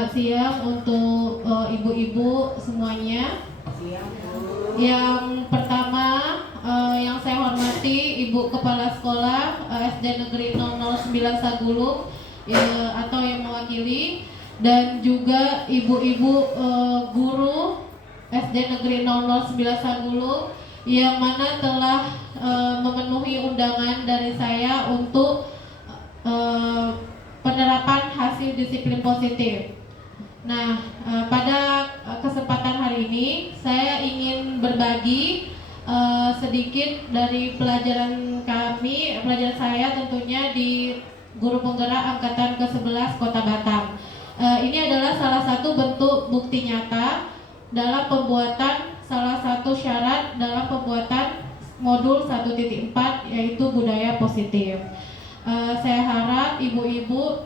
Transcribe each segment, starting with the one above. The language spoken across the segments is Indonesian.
Selamat siang untuk ibu-ibu semuanya. Yang pertama yang saya hormati Ibu Kepala Sekolah SD Negeri 009 Sagulung atau yang mewakili, dan juga ibu-ibu guru SD Negeri 009 Sagulung yang mana telah memenuhi undangan dari saya untuk penerapan hasil disiplin positif. Nah, pada kesempatan hari ini saya ingin berbagi sedikit dari pelajaran kami, pelajaran saya tentunya di Guru Penggerak Angkatan ke-11 Kota Batam. Ini adalah salah satu bentuk bukti nyata dalam pembuatan salah satu syarat dalam pembuatan modul 1.4, yaitu budaya positif. Saya harap ibu-ibu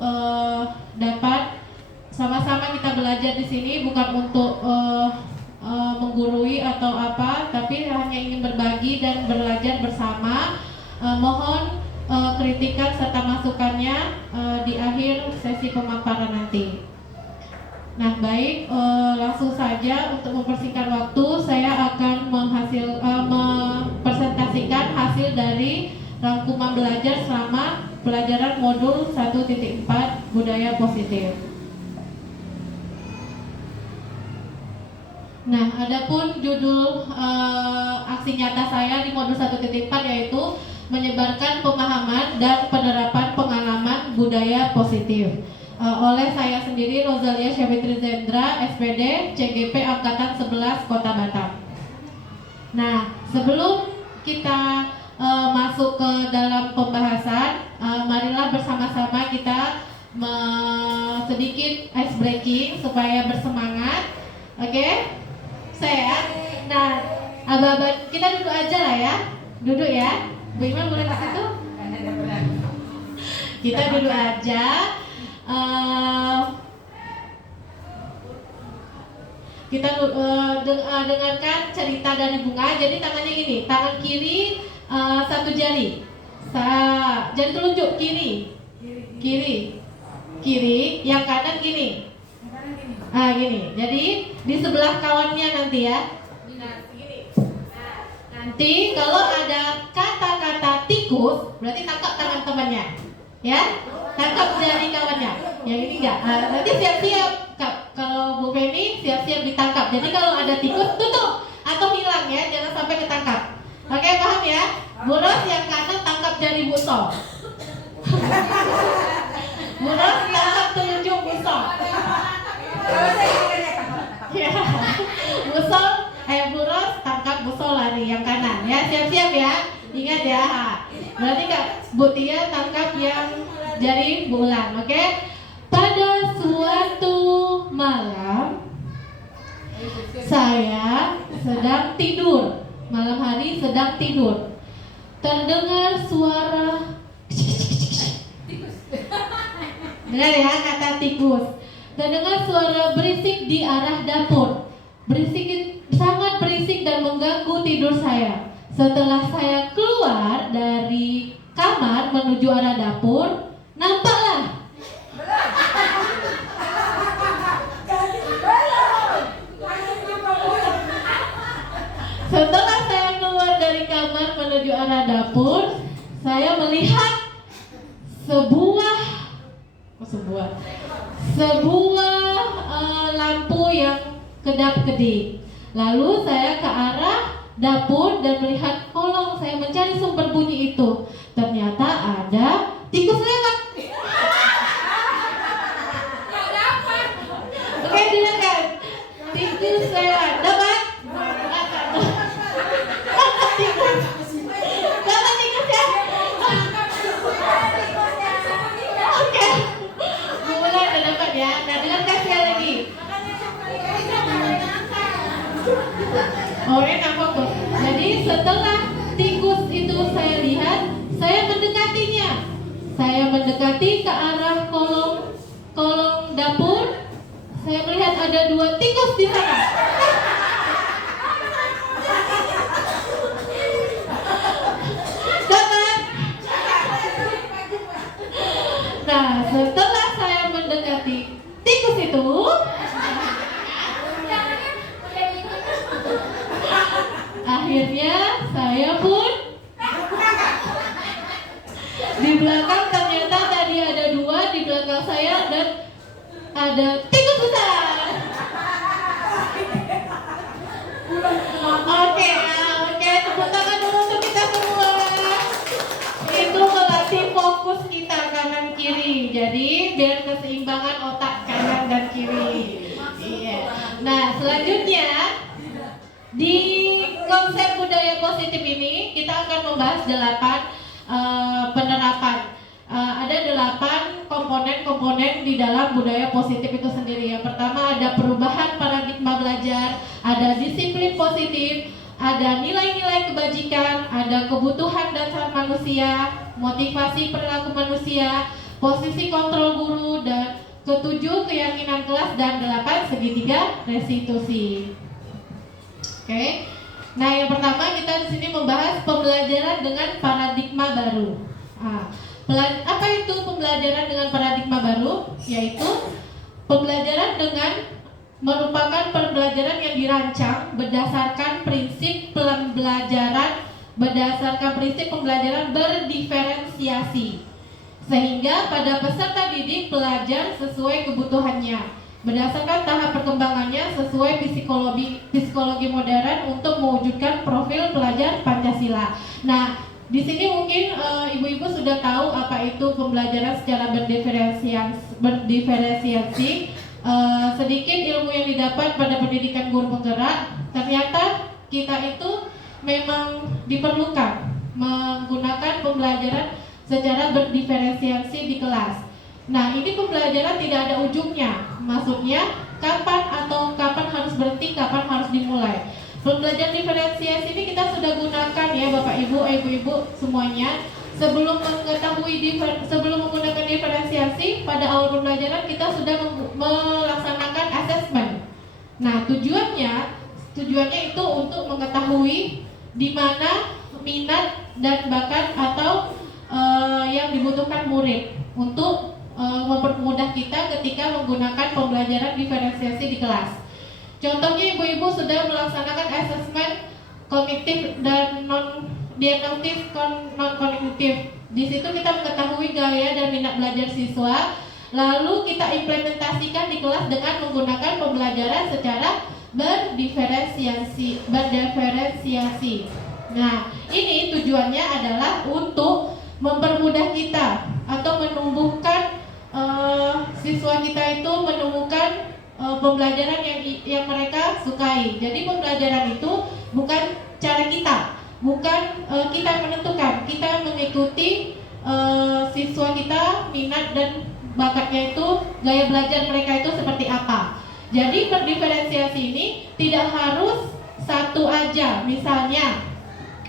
dapat sama-sama kita belajar di sini, bukan untuk menggurui atau apa, tapi hanya ingin berbagi dan belajar bersama. Mohon kritikan serta masukannya di akhir sesi pemaparan nanti. Nah, baik, langsung saja untuk mempersingkat waktu, saya akan mempresentasikan hasil dari rangkuman belajar selama pelajaran modul 1.4 budaya positif. Nah, adapun judul aksi nyata saya di modul 1.4 yaitu menyebarkan pemahaman dan penerapan pengalaman budaya positif oleh saya sendiri, Rosalia Syafitri Zendra, SPD CGP Angkatan 11 Kota Batam. Nah, sebelum kita masuk ke dalam pembahasan, marilah bersama-sama kita sedikit ice breaking supaya bersemangat. Oke? Saya. Nah, aba-aba kita duduk aja lah ya. Duduk ya. Bu Iman boleh ke situ? Kita duduk aja. Kita dengarkan cerita dari Bunga. Jadi tangannya gini, tangan kiri satu jari, jari telunjuk kiri, yang kanan gini, gini. Jadi di sebelah kawannya nanti ya. Nanti kalau ada kata-kata tikus, berarti tangkap tangan temannya, ya, tangkap jari kawannya. Yang ini enggak. Nanti siap-siap. Kalau Bu Feni siap-siap ditangkap. Jadi kalau ada tikus, tutup atau hilang ya, jangan sampai ketangkap. Oke, paham ya? Bu Ros yang kanan tangkap jari Bu Sol. Bu Ros tangkap telunjuk Bu Sol. Ya. Bu Ros tangkap Bu Sol lari yang kanan ya. Siap-siap ya. Ingat ya. Berarti Kak Bu Tia tangkap yang jari Bu Ulan. Oke? Pada suatu malam saya sedang tidur. Malam hari sedang tidur. Terdengar suara dengar ya kata tikus. Terdengar suara berisik di arah dapur. Berisik, sangat berisik dan mengganggu tidur saya. Setelah saya keluar dari kamar menuju arah dapur, nampaklah setelah saya keluar dari kamar menuju arah dapur, saya melihat sebuah lampu yang kedap-kedip. Lalu saya ke arah dapur dan melihat kolong. Saya mencari sumber bunyi itu. Ternyata ada tikus lewat. Oke, dengarkan. Tikus lewat. Dapat? Dapat tikus ya? Oke. Mulai udah dapat ya. Nah, dengarkan sekali lagi. Oh, enak kok. Jadi setelah tikus itu saya lihat, saya mendekatinya. Saya mendekati ke arah kolong dapur. Saya melihat ada 2 tikus di sana. Dapat? Nah, setelah saya mendekati tikus itu, belakang saya dan ada tikus besar. Oke, tepuk tangan dulu untuk kita semua. Itu melatih fokus kita kanan kiri. Jadi biar keseimbangan otak kanan dan kiri. Iya. Nah, selanjutnya di konsep budaya positif ini kita akan membahas 8 penerapan. Ada 8 komponen-komponen di dalam budaya positif itu sendiri. Yang pertama ada perubahan paradigma belajar, ada disiplin positif, ada nilai-nilai kebajikan, ada kebutuhan dasar manusia, motivasi perilaku manusia, posisi kontrol guru, dan ketujuh keyakinan kelas, dan 8 segitiga restitusi. Oke. Nah, yang pertama kita di sini membahas pembelajaran dengan paradigma baru. Apa itu pembelajaran dengan paradigma baru? Yaitu pembelajaran dengan merupakan pembelajaran yang dirancang berdasarkan prinsip pembelajaran berdiferensiasi, sehingga pada peserta didik pelajar sesuai kebutuhannya berdasarkan tahap perkembangannya sesuai psikologi modern untuk mewujudkan profil pelajar Pancasila. Nah, di sini mungkin ibu-ibu sudah tahu apa itu pembelajaran secara berdiferensiasi. Sedikit ilmu yang didapat pada pendidikan guru penggerak, ternyata kita itu memang diperlukan menggunakan pembelajaran secara berdiferensiasi di kelas. Nah, ini pembelajaran tidak ada ujungnya. Maksudnya kapan harus berhenti, kapan harus dimulai. Pembelajaran diferensiasi ini kita sudah gunakan ya Bapak Ibu, Ibu-ibu semuanya. Sebelum menggunakan diferensiasi, pada awal pembelajaran kita sudah melaksanakan assessment. Nah, tujuannya itu untuk mengetahui di mana minat dan bakat atau yang dibutuhkan murid untuk mempermudah kita ketika menggunakan pembelajaran diferensiasi di kelas. Contohnya ibu-ibu sudah melaksanakan asesmen kognitif dan diagnostis non-kognitif. Di situ kita mengetahui gaya dan minat belajar siswa, lalu kita implementasikan di kelas dengan menggunakan pembelajaran secara berdiferensiasi. Nah, ini tujuannya adalah untuk mempermudah kita atau menumbuhkan siswa kita itu menemukan pembelajaran yang mereka sukai. Jadi pembelajaran itu bukan cara kita, bukan kita yang menentukan. Kita mengikuti siswa kita, minat dan bakatnya itu, gaya belajar mereka itu seperti apa. Jadi berdiferensiasi ini tidak harus satu aja. Misalnya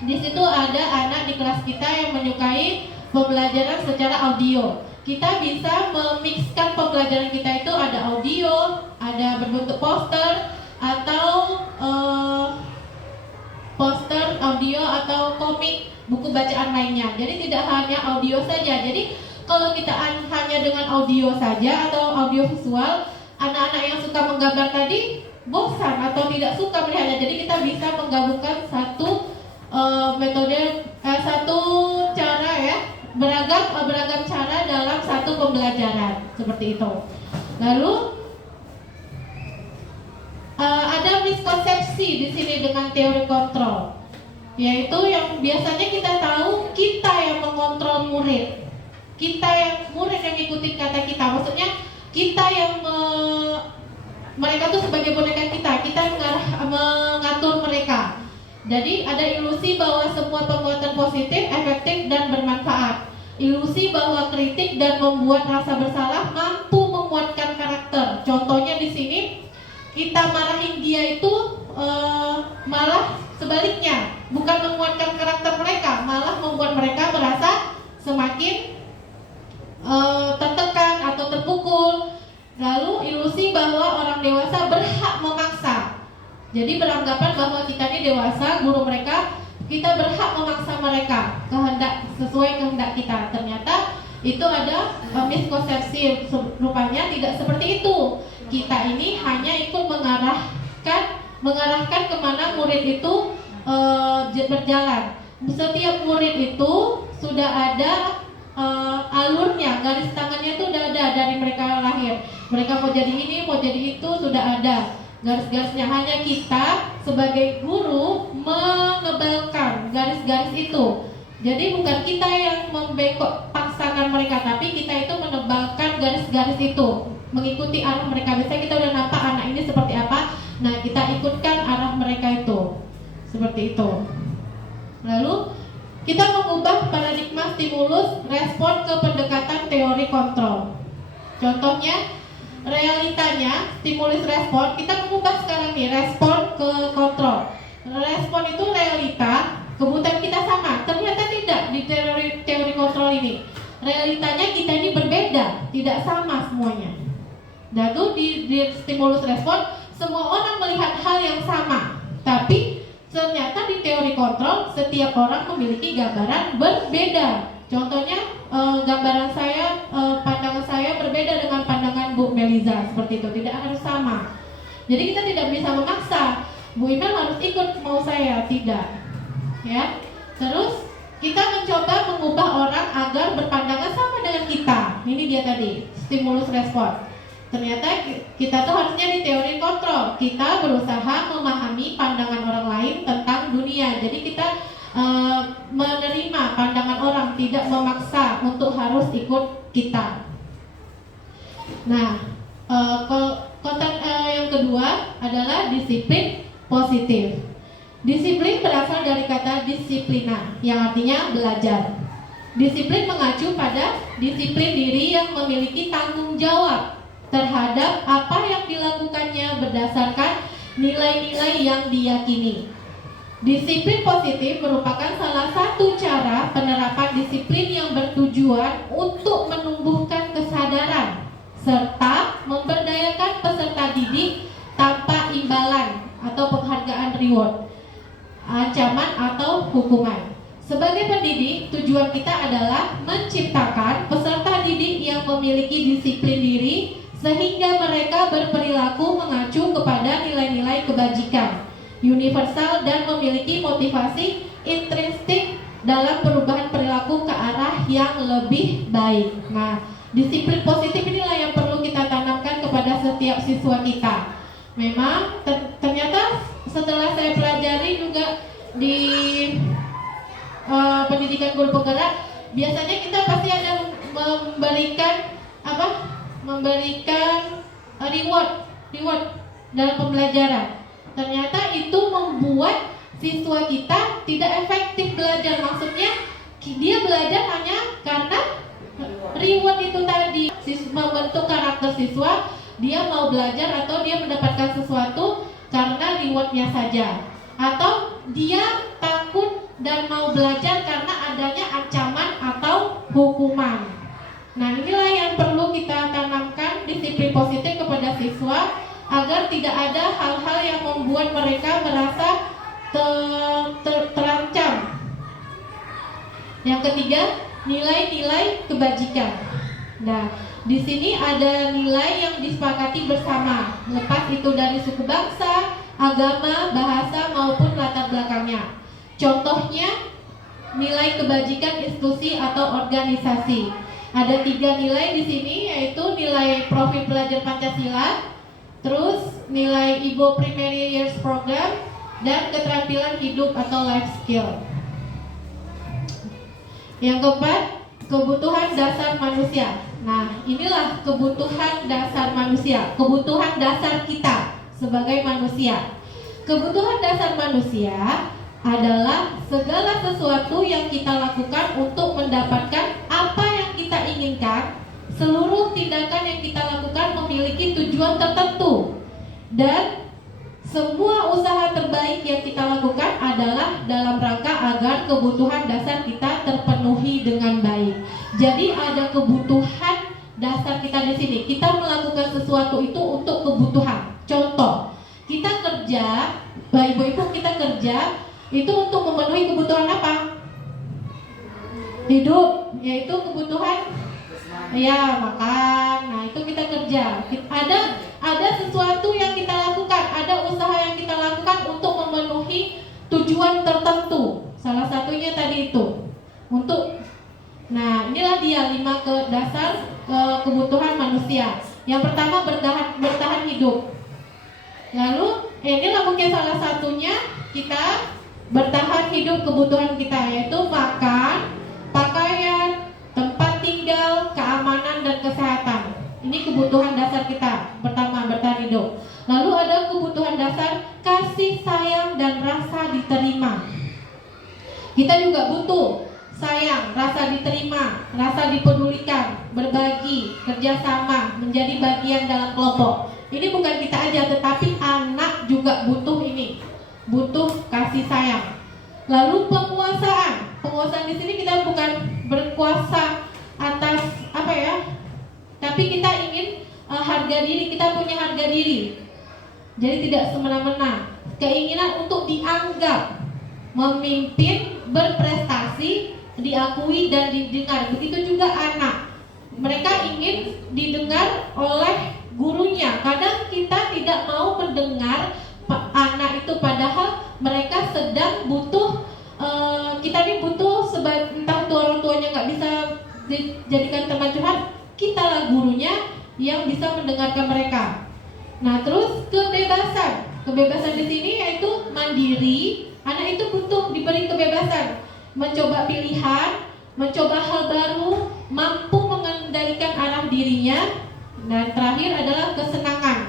di situ ada anak di kelas kita yang menyukai pembelajaran secara audio. Kita bisa memixkan pembelajaran kita itu ada audio, ada berbentuk poster atau poster, audio atau komik, buku bacaan lainnya. Jadi tidak hanya audio saja. Jadi kalau kita hanya dengan audio saja atau audio visual, anak-anak yang suka menggambar tadi bosan atau tidak suka melihatnya. Jadi kita bisa menggabungkan satu satu cara ya, beragam cara dalam satu pembelajaran seperti itu. Lalu ada miskonsepsi di sini dengan teori kontrol, yaitu yang biasanya kita tahu kita yang mengontrol murid, murid yang ikutin kata kita. Maksudnya kita yang mereka tuh sebagai boneka kita mengatur mereka. Jadi ada ilusi bahwa semua perbuatan positif, efektif dan bermanfaat. Ilusi bahwa kritik dan membuat rasa bersalah mampu menguatkan karakter. Contohnya di sini kita marahin dia itu malah sebaliknya, bukan menguatkan karakter mereka, malah membuat mereka merasa semakin tertekan atau terpukul. Lalu ilusi bahwa orang dewasa berhak memaksa. Jadi beranggapan bahwa kita ini dewasa, guru mereka, kita berhak memaksa mereka sesuai kehendak kita. Ternyata itu ada miskonsepsi, rupanya tidak seperti itu. Kita ini hanya ikut mengarahkan kemana murid itu berjalan. Setiap murid itu sudah ada alurnya, garis tangannya itu udah ada dari mereka lahir. Mereka mau jadi ini, mau jadi itu, sudah ada garis-garisnya. Hanya kita sebagai guru mengebalkan garis-garis itu. Jadi bukan kita yang membekok paksakan mereka, tapi kita itu menebalkan garis-garis itu, mengikuti arah mereka. Biasanya kita udah nampak anak ini seperti apa, nah kita ikutkan arah mereka itu, seperti itu. Lalu kita mengubah paradigma stimulus respon ke pendekatan teori kontrol. Contohnya, realitanya stimulus respon, kita mengubah sekarang nih respon ke kontrol. Respon itu realita, kebutuhan kita sama. Ternyata tidak di teori kontrol ini. Realitanya kita ini berbeda, tidak sama semuanya. Dan itu di stimulus respon semua orang melihat hal yang sama, tapi ternyata di teori kontrol setiap orang memiliki gambaran berbeda. Contohnya gambaran saya, pandangan saya berbeda dengan pandangan Bu Meliza, seperti itu, tidak harus sama. Jadi kita tidak bisa memaksa Bu Imel harus ikut mau saya, tidak. Ya. Terus kita mencoba mengubah orang agar berpandangan sama dengan kita. Ini dia tadi, stimulus respon. Ternyata kita tuh harusnya di teori kontrol. Kita berusaha memahami pandangan orang lain tentang dunia. Jadi kita menerima pandangan orang, tidak memaksa untuk harus ikut kita. Nah, konten yang kedua adalah disiplin positif. Disiplin berasal dari kata disiplina, yang artinya belajar. Disiplin mengacu pada disiplin diri yang memiliki tanggung jawab terhadap apa yang dilakukannya berdasarkan nilai-nilai yang diyakini. Disiplin positif merupakan salah satu cara penerapan disiplin yang bertujuan untuk menumbuhkan kesadaran serta memberdayakan peserta didik tanpa imbalan atau penghargaan reward, ancaman atau hukuman. Sebagai pendidik, tujuan kita adalah menciptakan peserta didik yang memiliki disiplin diri sehingga mereka berperilaku mengacu kepada nilai-nilai kebajikan universal dan memiliki motivasi intrinsik dalam perubahan perilaku ke arah yang lebih baik. Nah, disiplin positif inilah yang perlu kita tanamkan kepada setiap siswa kita. Memang ternyata setelah saya pelajari juga di pendidikan guru penggerak, biasanya kita pasti ada memberikan reward dalam pembelajaran. Ternyata itu membuat siswa kita tidak efektif belajar. Maksudnya dia belajar hanya karena reward itu tadi, membentuk karakter siswa. Dia mau belajar atau dia mendapatkan sesuatu karena rewardnya saja, atau dia takut dan mau belajar karena adanya ancaman atau hukuman. Nah, inilah yang perlu kita tanamkan disiplin positif kepada siswa agar tidak ada hal-hal yang membuat mereka merasa terancam. Yang ketiga, nilai-nilai kebajikan. Nah, di sini ada nilai yang disepakati bersama, lepas itu dari suku bangsa, agama, bahasa maupun latar belakangnya. Contohnya, nilai kebajikan institusi atau organisasi. Ada 3 nilai di sini, yaitu nilai profil pelajar Pancasila, terus nilai IBO Primary Years Program, dan keterampilan hidup atau life skill. Yang keempat, kebutuhan dasar manusia. Nah, inilah kebutuhan dasar manusia, kebutuhan dasar kita sebagai manusia. Kebutuhan dasar manusia adalah segala sesuatu yang kita lakukan untuk mendapatkan apa yang kita inginkan. Seluruh tindakan yang kita lakukan memiliki tujuan tertentu, dan semua usaha terbaik yang kita lakukan adalah dalam rangka agar kebutuhan dasar kita terpenuhi dengan baik. Jadi ada kebutuhan dasar kita di sini. Kita melakukan sesuatu itu untuk kebutuhan. Contoh, kita kerja, ibu-ibu kita kerja itu untuk memenuhi kebutuhan apa? Hidup, yaitu kebutuhan ya makan. Nah, itu kita kerja. Ada sesuatu yang kita lakukan, ada usaha yang kita lakukan untuk memenuhi tujuan tertentu. Salah satunya tadi itu untuk Nah, inilah dia 5 dasar kebutuhan manusia. Yang pertama bertahan hidup. Lalu inilah mungkin salah satunya kita bertahan hidup kebutuhan kita, yaitu makan, pakaian, tempat tinggal, keamanan dan kesehatan. Ini kebutuhan dasar kita. Pertama, bertahan hidup. Lalu ada kebutuhan dasar kasih sayang dan rasa diterima. Kita juga butuh sayang, rasa diterima, rasa dipedulikan, berbagi, kerjasama, menjadi bagian dalam kelompok. Ini bukan kita aja, tetapi anak juga butuh ini, butuh kasih sayang. Lalu penguasaan. Penguasaan di sini kita bukan berkuasa atas apa ya, tapi kita ingin harga diri, kita punya harga diri. Jadi tidak semena-mena. Keinginan untuk dianggap, memimpin, berprestasi, diakui dan didengar. Begitu juga anak. Mereka ingin didengar oleh gurunya. Kadang kita tidak mau mendengar anak itu, padahal mereka sedang butuh. Kita ini butuh entah itu orang tuanya nggak bisa dijadikan teman curhat, kita lah gurunya yang bisa mendengarkan mereka. Nah, terus kebebasan. Kebebasan di sini yaitu mandiri. Anak itu butuh diberi kebebasan, mencoba pilihan, mencoba hal baru, mampu mengendalikan arah dirinya. Dan terakhir adalah kesenangan.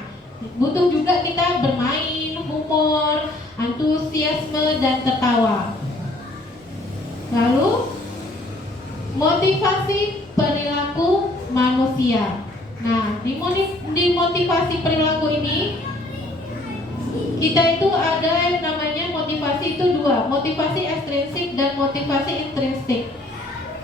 Butuh juga kita bermain, humor, antusiasme dan tertawa. Lalu motivasi perilaku manusia. Nah, di motivasi perilaku ini kita itu ada yang namanya motivasi itu 2, motivasi ekstrinsik dan motivasi intrinsik.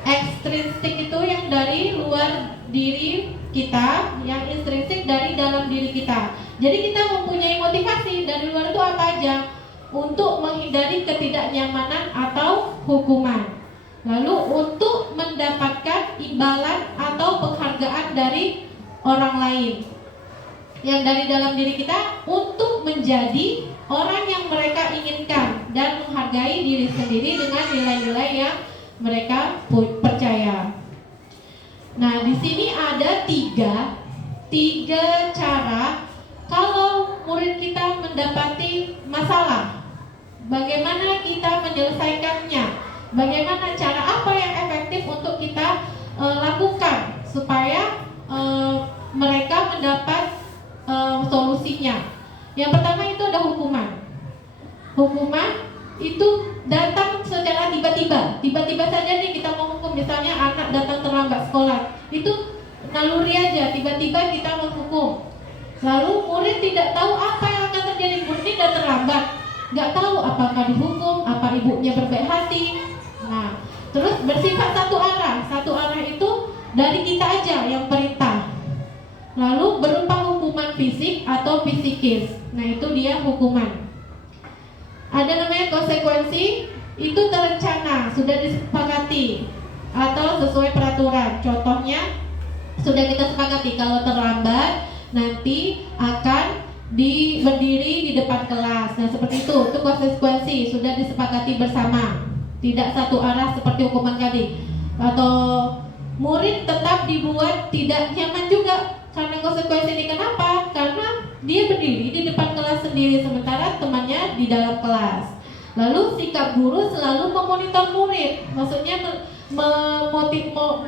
Ekstrinsik itu yang dari luar diri kita, yang intrinsik dari dalam diri kita. Jadi kita mempunyai motivasi dari luar itu apa aja? Untuk menghindari ketidaknyamanan atau hukuman. Lalu untuk mendapatkan imbalan atau penghargaan dari orang lain. Yang dari dalam diri kita untuk menjadi orang yang mereka inginkan dan menghargai diri sendiri dengan nilai-nilai yang mereka percaya. Nah, di sini ada tiga cara kalau murid kita mendapati masalah. Bagaimana kita menyelesaikannya? Bagaimana cara apa yang efektif untuk kita lakukan supaya mereka mendapat solusinya. Yang pertama itu ada hukuman. Hukuman itu datang secara tiba-tiba saja nih kita mau hukum. Misalnya anak datang terlambat sekolah, itu naluri aja, tiba-tiba kita menghukum. Lalu murid tidak tahu apa yang akan terjadi. Murid ini datang terlambat, nggak tahu apakah dihukum, apa ibunya berbaik hati. Nah, terus bersifat satu arah itu dari kita aja yang perintah. Lalu berupa hukuman fisik atau psikis. Nah, itu dia hukuman. Ada namanya konsekuensi, itu terencana, sudah disepakati atau sesuai peraturan. Contohnya sudah kita sepakati kalau terlambat nanti akan berdiri di depan kelas. Nah, seperti itu konsekuensi sudah disepakati bersama. Tidak satu arah seperti hukuman tadi. Atau murid tetap dibuat tidak nyaman juga karena konsekuensi ini. Kenapa? Karena dia berdiri di depan kelas sendiri sementara temannya di dalam kelas. Lalu sikap guru selalu memonitor murid, maksudnya memonitor,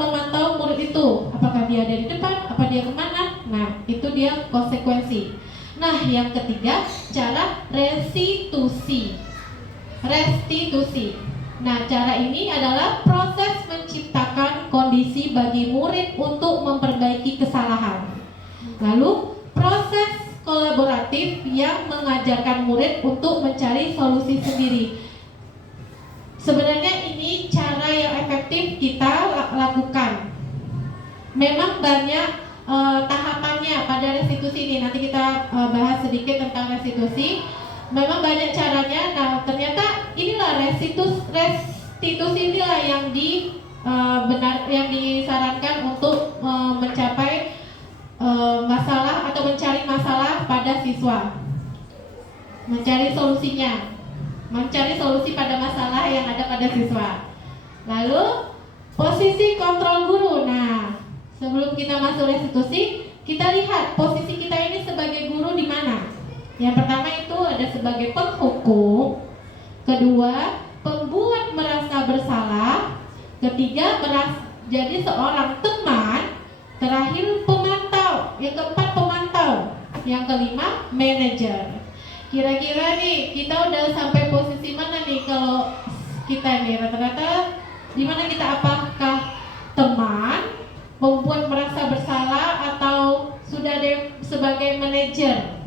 memantau murid itu, apakah dia ada di depan, apa dia kemana. Nah, itu dia konsekuensi. Nah, yang ketiga, cara restitusi. Nah, cara ini adalah proses menciptakan kondisi bagi murid untuk memperbaiki kesalahan. Lalu proses kolaboratif yang mengajarkan murid untuk mencari solusi sendiri. Sebenarnya ini cara yang efektif kita lakukan. Memang banyak tahapannya pada restitusi ini. Nanti kita bahas sedikit tentang restitusi. Memang banyak caranya. Nah, ternyata inilah restitusi inilah yang yang disarankan untuk mencapai masalah atau mencari masalah pada siswa, mencari solusinya, mencari solusi pada masalah yang ada pada siswa. Lalu Posisi kontrol guru. Nah, sebelum kita masuk restitusi, kita lihat posisi kita ini sebagai guru di mana. Yang pertama itu ada sebagai penghukum, kedua pembuat merasa bersalah, ketiga jadi seorang teman, terakhir pemantau, yang keempat pemantau, yang kelima manajer. Kira-kira nih kita udah sampai posisi mana nih kalau kita nih rata-rata di mana kita? Apakah teman, pembuat merasa bersalah, atau sudah ada sebagai manajer?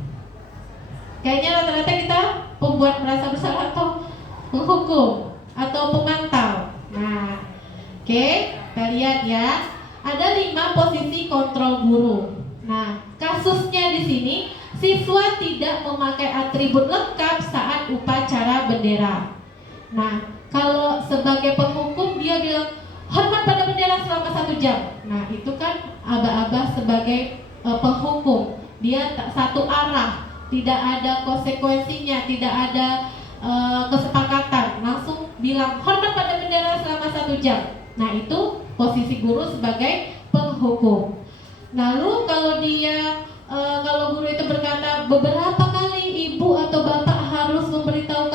Kayaknya rata-rata kita pembuat merasa bersalah atau penghukum atau pemantau. Nah, oke, kita lihat ya. Ada 5 posisi kontrol guru. Nah, kasusnya di sini siswa tidak memakai atribut lengkap saat upacara bendera. Nah, kalau sebagai penghukum dia bilang hormat pada bendera selama 1 jam. Nah, itu kan aba-aba sebagai penghukum. Dia satu arah, tidak ada konsekuensinya, tidak ada kesepakatan, langsung bilang hormat pada bendera selama 1 jam. Nah, itu posisi guru sebagai penghukum. Lalu kalau kalau guru itu berkata beberapa kali ibu atau bapak harus memberitahu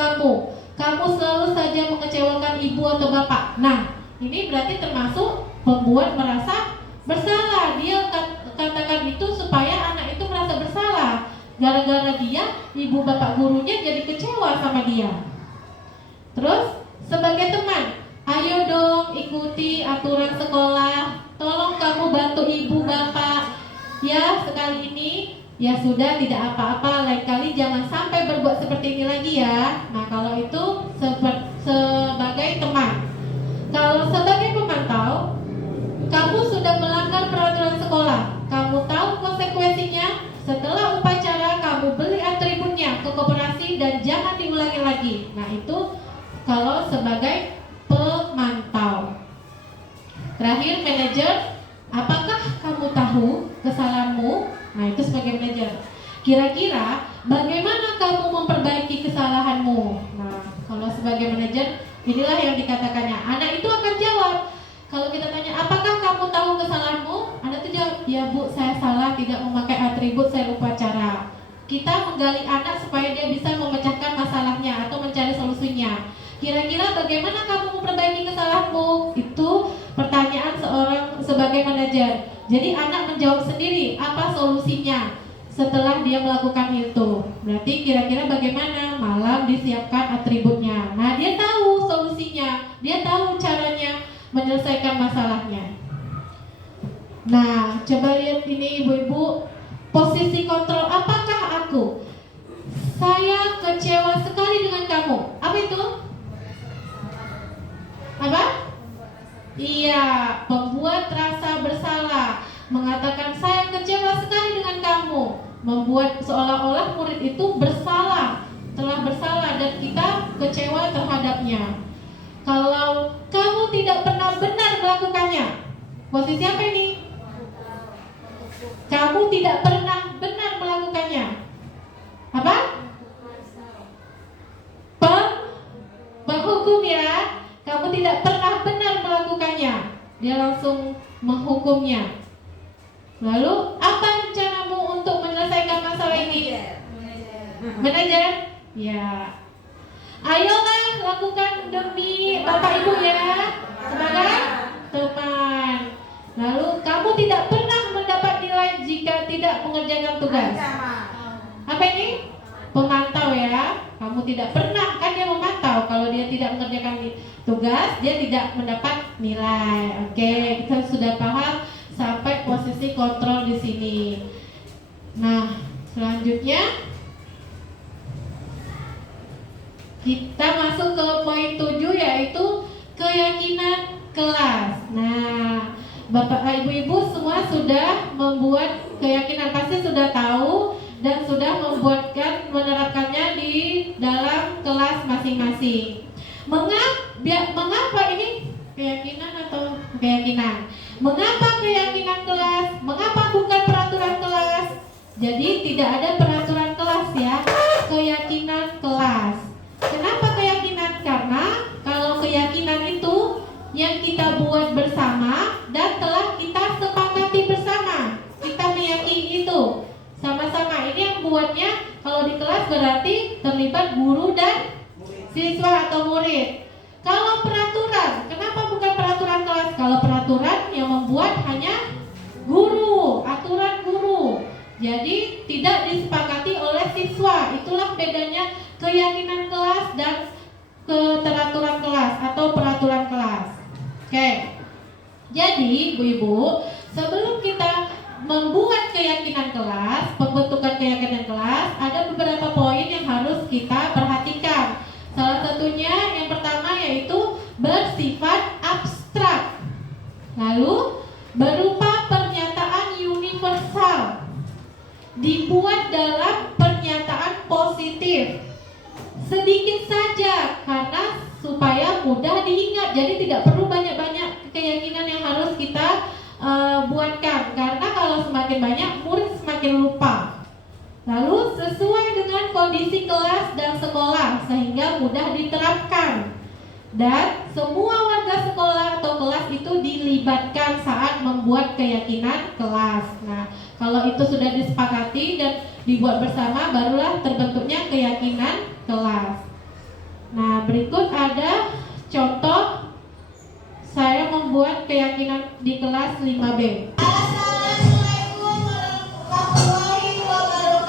kamu selalu saja mengecewakan ibu atau bapak. Nah, ini berarti termasuk pembuat merasa bersalah. Dia katakan itu supaya anak itu merasa bersalah. Gara-gara dia, ibu bapak gurunya jadi kecewa sama dia. Terus sebagai teman, ayo dong ikuti aturan sekolah. Tolong kamu bantu ibu bapak. Ya, sekali ini ya sudah, tidak apa-apa, lain kali jangan sampai berbuat seperti ini lagi ya. Nah, kalau itu sebagai teman. Kalau sebagai pemantau, kamu sudah melanggar peraturan sekolah, kamu tahu konsekuensinya. Setelah upacara kamu beli atributnya ke koperasi dan jangan diulangi lagi. Nah, itu kalau sebagai pemantau. Terakhir manajer, apakah kamu tahu kesalahanmu? Nah, itu sebagai manajer. Kira-kira bagaimana kamu memperbaiki kesalahanmu? Nah, kalau sebagai manajer, inilah yang dikatakannya. Anak itu akan jawab. Kalau kita tanya, apakah kamu tahu kesalahanmu? Anak itu jawab, ya bu, saya salah tidak memakai atribut saya upacara. Kita menggali anak supaya dia bisa memecahkan masalahnya atau mencari solusinya. Kira-kira bagaimana kamu memperbaiki kesalahanmu? Itu pertanyaan seorang sebagai manajer. Jadi anak menjawab sendiri apa solusinya setelah dia melakukan itu. Berarti kira-kira bagaimana? Malam disiapkan atributnya. Nah, dia tahu solusinya, dia tahu caranya menyelesaikan masalahnya. Nah, coba lihat ini ibu-ibu, posisi kontrol. Apakah aku? Saya kecewa sekali dengan kamu. Apa itu? Apa? Iya, pembuat rasa bersalah. Mengatakan saya kecewa sekali dengan kamu. Membuat seolah-olah murid itu bersalah, telah bersalah dan kita kecewa terhadapnya. Kalau kamu tidak pernah benar melakukannya, posisi apa ini? Kamu tidak pernah benar melakukannya. Apa? Penghukum ya. Kamu tidak pernah benar melakukannya. Dia langsung menghukumnya. Lalu apa rencanamu untuk menyelesaikan masalah ini? Manajer? Ya. Ayolah lakukan demi Bapak Ibu ya, sebagai teman. Lalu kamu tidak pernah mendapat nilai jika tidak mengerjakan tugas. Apa ini? Pemantau ya. Kamu tidak pernah, kan dia memantau. Kalau dia tidak mengerjakan tugas, dia tidak mendapat nilai. Oke, kita sudah paham sampai posisi kontrol di sini. Nah, selanjutnya kita masuk ke poin 7, yaitu keyakinan kelas. Nah, Bapak Ibu-ibu semua sudah membuat keyakinan, pasti sudah tahu dan sudah menerapkannya di dalam kelas masing-masing. Mengapa ini keyakinan atau keyakinan? Mengapa keyakinan kelas? Mengapa bukan peraturan kelas? Jadi tidak ada peraturan kelas ya, keyakinan kelas. Kenapa keyakinan? Karena kalau keyakinan itu yang kita buat bersama membuatnya? Kalau di kelas berarti terlibat guru dan siswa atau murid. Kalau peraturan, kenapa bukan peraturan kelas? Kalau peraturan yang membuat hanya guru, aturan guru. Jadi tidak disepakati oleh siswa. Itulah bedanya keyakinan kelas dan keteraturan kelas atau peraturan kelas. Oke. Jadi ibu-ibu, sebelum kita membuat keyakinan kelas, pembentukan keyakinan kelas, ada beberapa poin yang harus kita perhatikan. Salah satunya yang pertama yaitu bersifat abstrak. Lalu berupa pernyataan universal, dibuat dalam pernyataan positif, sedikit saja karena supaya mudah diingat. Jadi tidak perlu banyak-banyak keyakinan yang harus kita buatkan, karena kalau semakin banyak murid semakin lupa. Lalu sesuai dengan kondisi kelas dan sekolah sehingga mudah diterapkan. Dan semua warga sekolah atau kelas itu dilibatkan saat membuat keyakinan kelas. Nah, kalau itu sudah disepakati dan dibuat bersama, barulah terbentuknya keyakinan kelas. Nah, berikut ada contoh saya membuat keyakinan di kelas 5B. Assalamualaikum warahmatullahi wabarakatuh.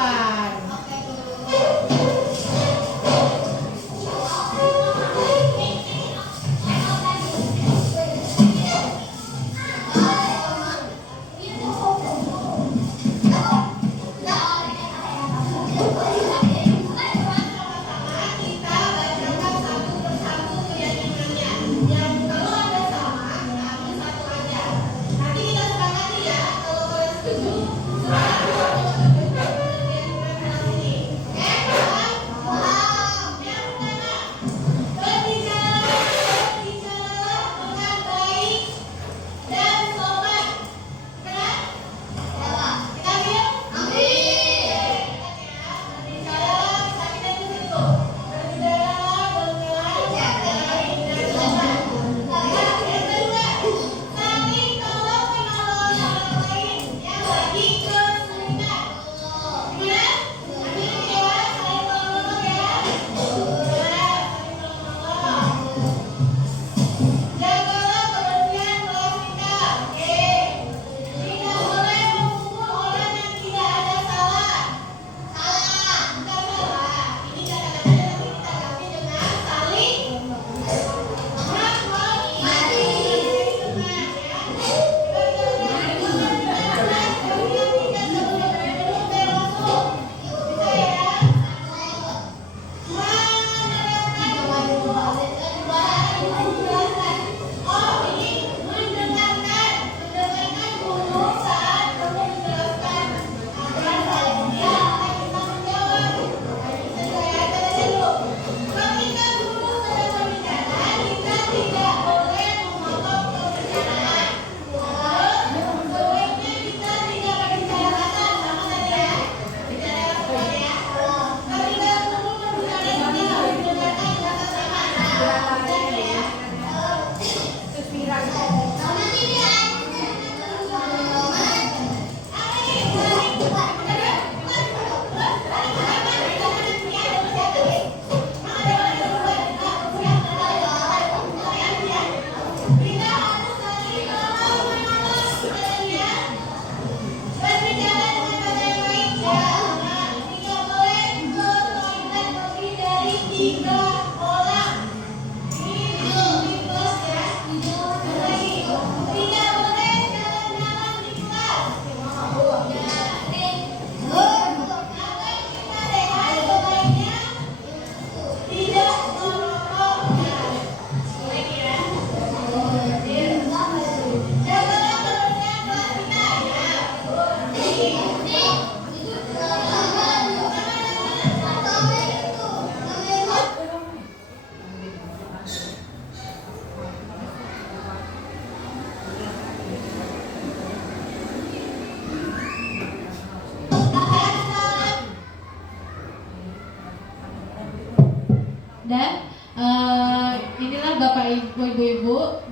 depan. Dan inilah Bapak Ibu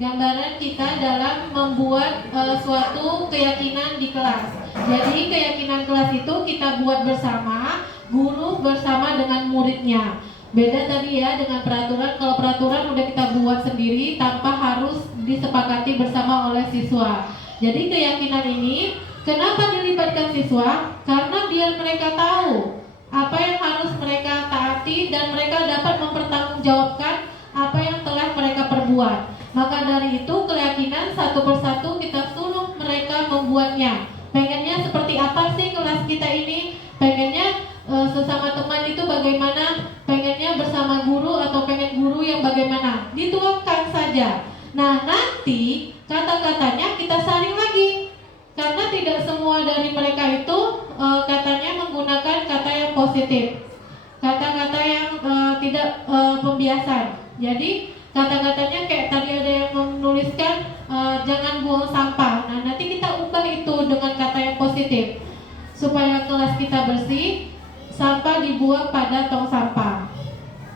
gambaran kita dalam membuat suatu keyakinan di kelas. Jadi keyakinan kelas itu kita buat bersama, guru bersama dengan muridnya. Beda tadi ya dengan peraturan. Kalau peraturan udah kita buat sendiri tanpa harus disepakati bersama oleh siswa. Jadi keyakinan ini kenapa dilibatkan siswa? Karena biar mereka tahu apa yang harus mereka taati dan mereka dapat mempertanggungjawabkan apa yang telah mereka perbuat. Maka dari itu keyakinan satu persatu kita suruh mereka membuatnya. Pengennya seperti apa sih kelas kita ini? Pengennya sesama teman itu bagaimana? Pengennya bersama guru atau pengen guru yang bagaimana? Dituangkan saja. Nah nanti kata-katanya kita saring lagi. Karena tidak semua dari mereka itu katanya menggunakan kata yang positif, kata-kata yang tidak pembiasan. Jadi kata-katanya kayak tadi ada yang menuliskan jangan buang sampah. Nah nanti kita ubah itu dengan kata yang positif supaya kelas kita bersih. Sampah dibuang pada tong sampah.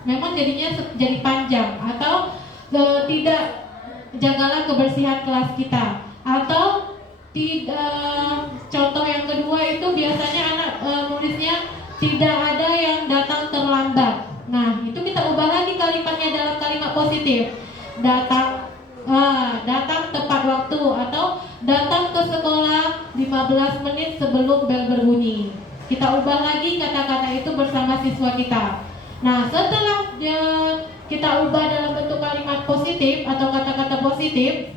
Memang jadinya jadi panjang. Atau tidak, jagalah kebersihan kelas kita. Atau contoh yang kedua itu biasanya anak nulisnya tidak ada yang datang terlambat. Nah itu kita ubah lagi kalimatnya dalam kalimat positif. Datang tepat waktu atau datang ke sekolah 15 menit sebelum bel berbunyi. Kita ubah lagi kata-kata itu bersama siswa kita. Nah, setelah kita ubah dalam bentuk kalimat positif atau kata-kata positif,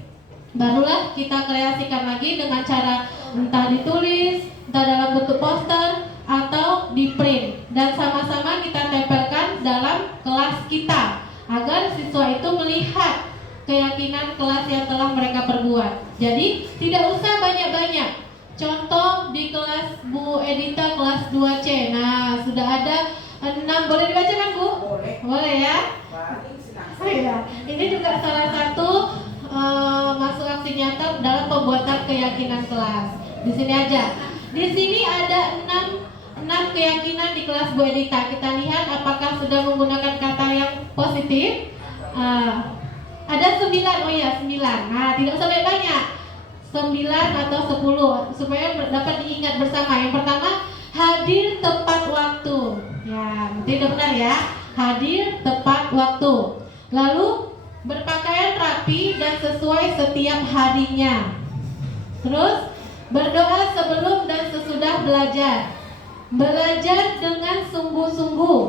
barulah kita kreasikan lagi dengan cara entah ditulis, entah dalam bentuk poster, atau di print. Dan sama-sama kita tempelkan dalam kelas kita agar siswa itu melihat keyakinan kelas yang telah mereka perbuat. Jadi tidak usah banyak-banyak. Contoh di kelas Bu Edita kelas 2C. Nah, sudah ada 6. Boleh dibacakan, Bu? Boleh. Boleh ya? Oh, iya. Ini juga salah satu masuk aksi nyata dalam pembuatan keyakinan kelas. Di sini aja. Di sini ada 6 keyakinan di kelas Bu Edita. Kita lihat apakah sudah menggunakan kata yang positif. Ada 9. Oh ya, 9. Nah, tidak usah banyak. 9 atau 10 supaya dapat diingat bersama. Yang pertama, hadir tepat waktu. Ya, nanti udah benar ya. Hadir tepat waktu. Lalu berpakaian rapi dan sesuai setiap harinya. Terus berdoa sebelum dan sesudah belajar. Belajar dengan sungguh-sungguh.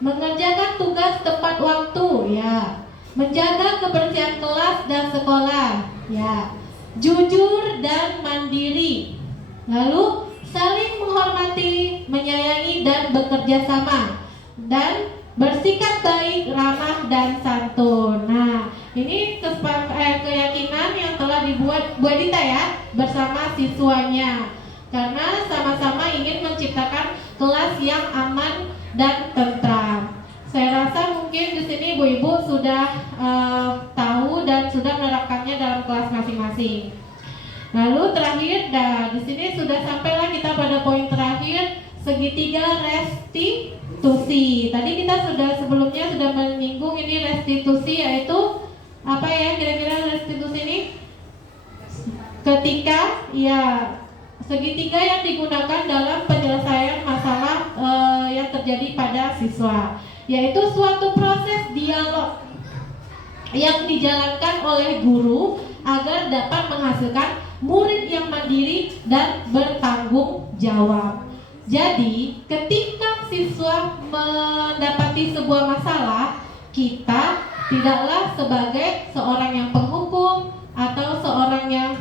Mengerjakan tugas tepat waktu, ya. Menjaga kebersihan kelas dan sekolah, ya. Jujur dan mandiri. Lalu saling menghormati, menyayangi dan bekerja sama. Dan bersikap baik, ramah dan santun. Nah, ini keyakinan yang telah dibuat Bu Edita ya bersama siswanya. Karena sama-sama ingin menciptakan kelas yang aman dan tentram. Saya rasa mungkin di sini ibu-ibu sudah tahu dan sudah menerapkannya dalam kelas masing-masing. Lalu terakhir, di sini sudah sampailah kita pada poin terakhir, segitiga restitusi. Tadi kita sebelumnya sudah menyinggung ini restitusi, yaitu apa ya kira-kira restitusi ini? Ketika segitiga yang digunakan dalam penyelesaian masalah yang terjadi pada siswa, yaitu suatu proses dialog yang dijalankan oleh guru agar dapat menghasilkan murid yang mandiri dan bertanggung jawab. Jadi, ketika siswa mendapati sebuah masalah, kita tidaklah sebagai seorang yang penghukum atau seorang yang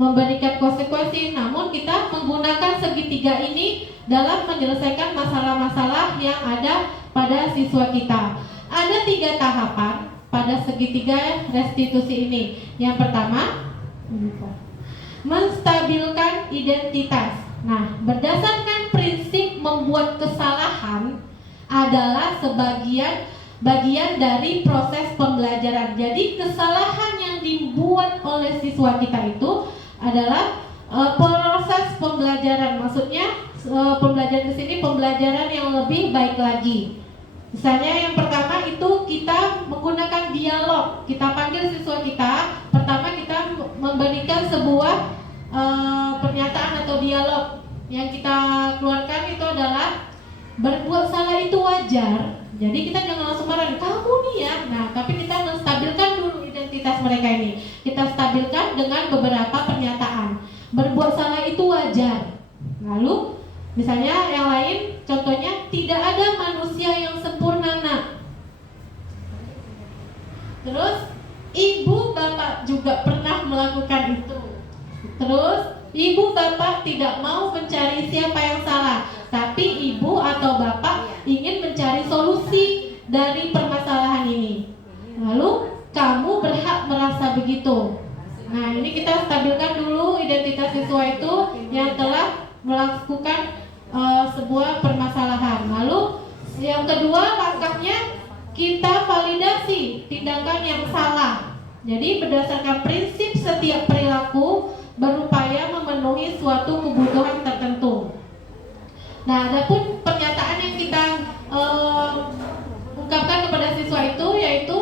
memberikan konsekuensi, namun kita menggunakan segitiga ini dalam menyelesaikan masalah-masalah yang ada pada siswa kita. Ada 3 tahapan pada segitiga restitusi ini. Yang pertama, menstabilkan identitas. Nah, berdasarkan prinsip membuat kesalahan adalah bagian dari proses pembelajaran. Jadi kesalahan yang dibuat oleh siswa kita itu adalah proses pembelajaran. Maksudnya pembelajaran di sini pembelajaran yang lebih baik lagi. Misalnya yang pertama itu kita menggunakan dialog. Kita panggil siswa kita. Pertama kita memberikan sebuah pernyataan atau dialog. Yang kita keluarkan itu adalah berbuat salah itu wajar. Jadi kita jangan langsung marah, kamu nih ya. Nah, tapi kita menstabilkan dulu identitas mereka ini. Kita stabilkan dengan beberapa pernyataan. Berbuat salah itu wajar. Lalu misalnya yang lain, contohnya tidak ada manusia yang sempurna, nak. Terus ibu bapak juga pernah melakukan itu. Terus ibu bapak tidak mau mencari siapa yang salah, tapi ibu atau bapak ingin mencari solusi dari permasalahan ini. Lalu kamu berhak merasa begitu. Nah, ini kita stabilkan dulu identitas siswa itu yang telah melakukan sebuah permasalahan. Lalu yang kedua langkahnya kita validasi tindakan yang salah. Jadi berdasarkan prinsip setiap perilaku berupaya memenuhi suatu kebutuhan tertentu. Nah, adapun pernyataan yang kita ungkapkan kepada siswa itu yaitu